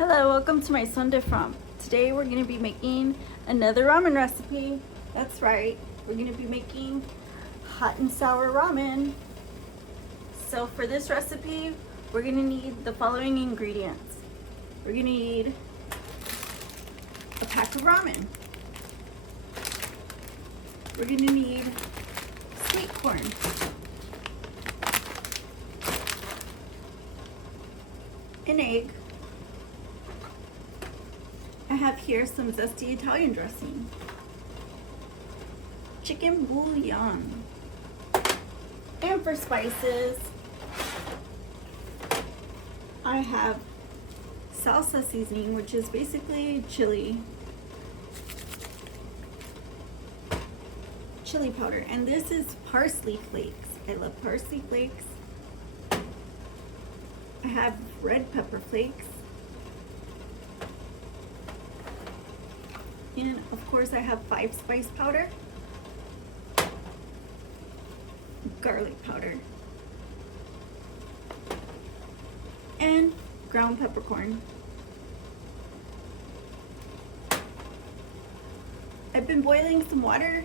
Hello, welcome to my Sunday From. Today we're going to be making another ramen recipe. That's right, we're going to be making hot and sour ramen. So for this recipe, we're going to need the following ingredients. We're going to need a pack of ramen. We're going to need sweet corn. An egg. I have here some zesty Italian dressing, chicken bouillon, and for spices, I have salsa seasoning, which is basically chili powder, and this is parsley flakes. I love parsley flakes. I have red pepper flakes. And of course I have 5 spice powder, garlic powder, and ground peppercorn. I've been boiling some water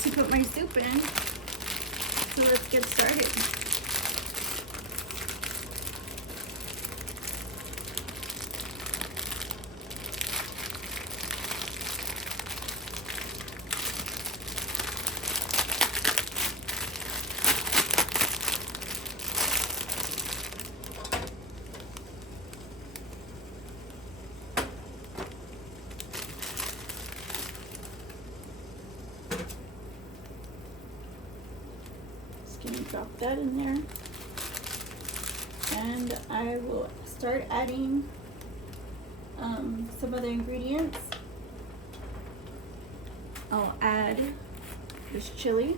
to put my soup in, so let's get started. Gonna drop that in there, and I will start adding some of the ingredients. I'll add this chili,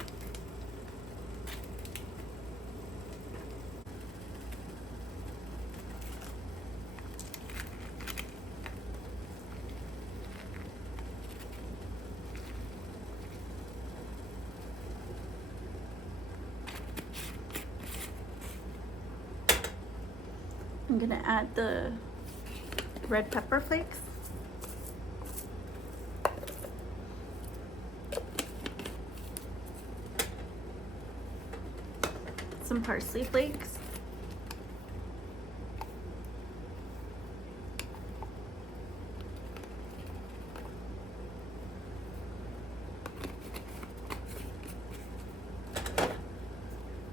I'm gonna add the red pepper flakes, some parsley flakes,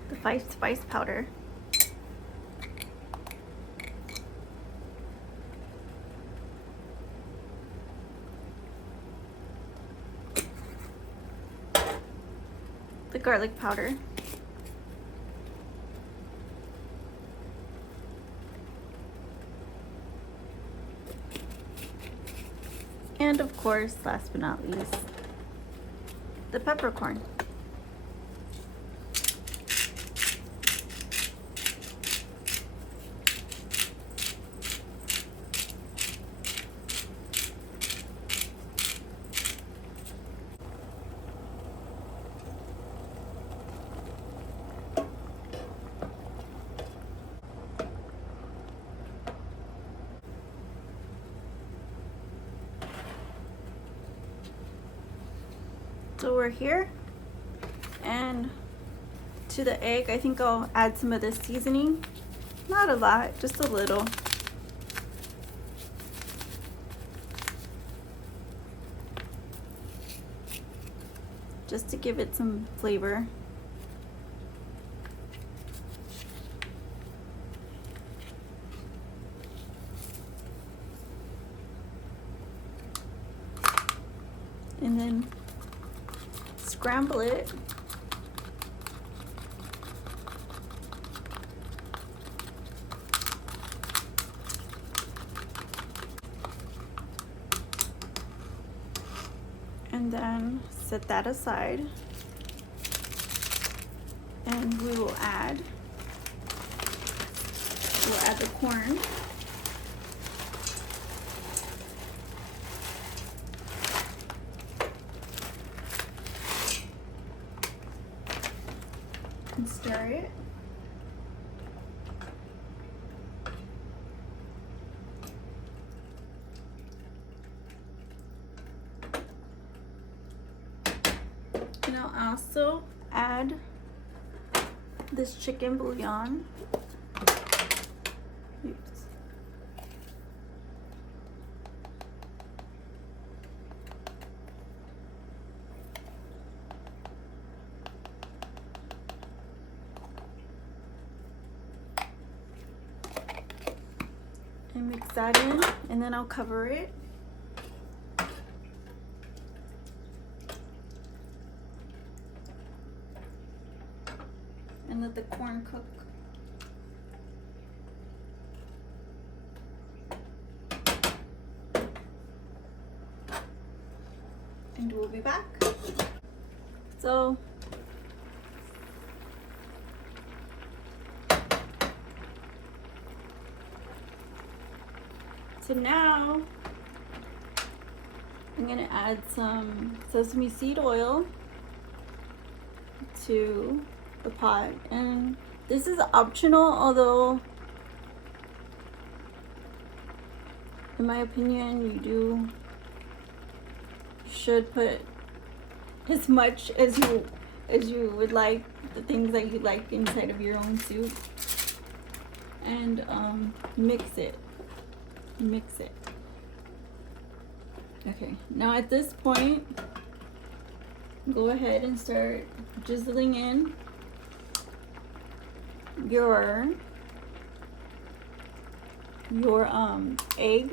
the 5 spice powder, the garlic powder, and of course, last but not least, the peppercorn. So we're here, and to the egg, I think I'll add some of this seasoning. Not a lot, just a little. Just to give it some flavor. And then scramble it. And then set that aside. And we will add the corn. And stir it. And I'll also add this chicken bouillon. Oops. And mix that in, and then I'll cover it. And let the corn cook. And we'll be back. So now I'm gonna add some sesame seed oil to the pot, and this is optional, although in my opinion you should put as much as you would like, the things that you like inside of your own soup, and mix it. Okay, now at this point, go ahead and start drizzling in your egg.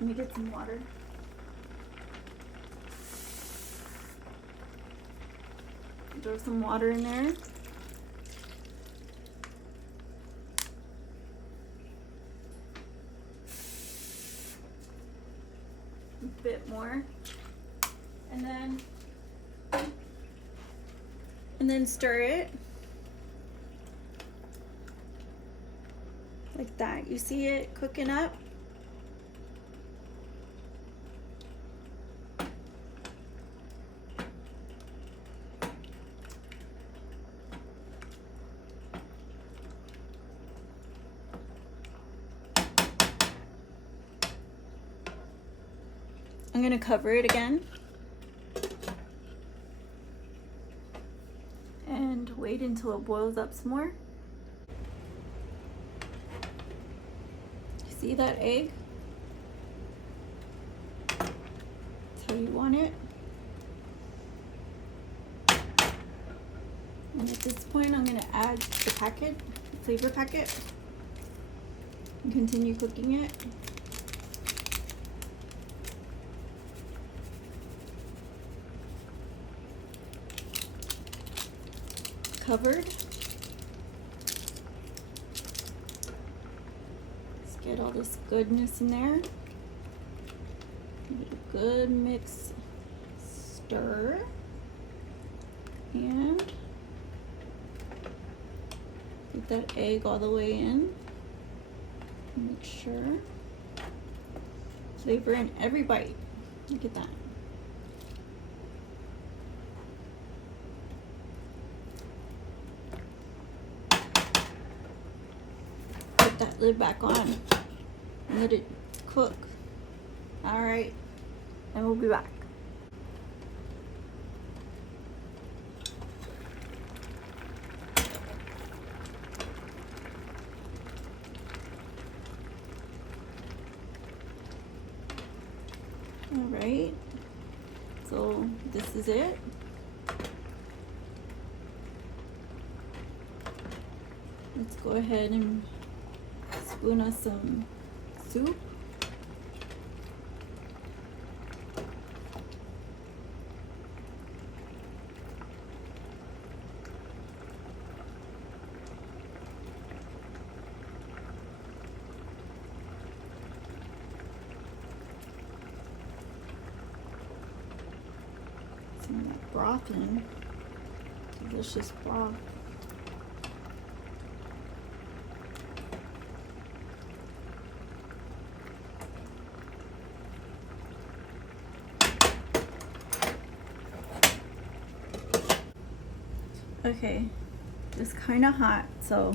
Let me get some water. Throw some water in there. A bit more. And then stir it. Like that. You see it cooking up? I'm gonna cover it again and wait until it boils up some more. See that egg? That's how you want it. And at this point, I'm gonna add the flavor packet, and continue cooking it. Covered. Let's get all this goodness in there. Give it a good mix, stir, and get that egg all the way in. Make sure. Flavor in every bite. Look at that. That lid back on and let it cook. All right, and we'll be back. All right, so this is it. Let's go ahead and spoon us some soup. Some of that broth in. Delicious broth. Okay, it's kind of hot, so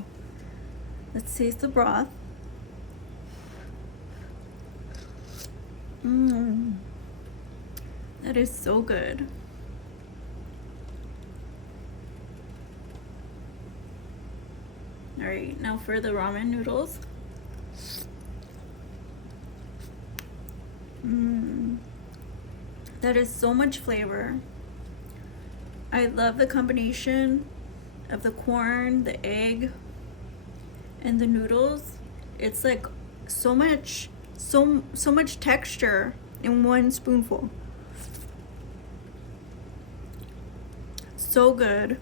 let's taste the broth. That is so good. All right, now for the ramen noodles. That is so much flavor. I love the combination of the corn, the egg, and the noodles. It's like so much texture in one spoonful. So good.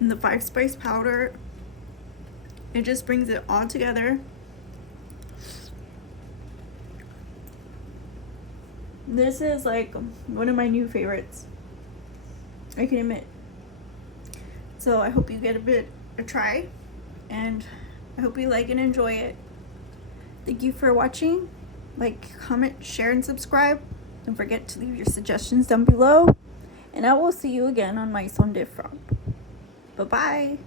And the 5-spice powder, it just brings it all together. This is like one of my new favorites, I can admit. So I hope you get a try, and I hope you like and enjoy it. Thank you for watching. Like, comment, share, and subscribe. Don't forget to leave your suggestions down below. And I will see you again on my Son de Frog. Bye-bye.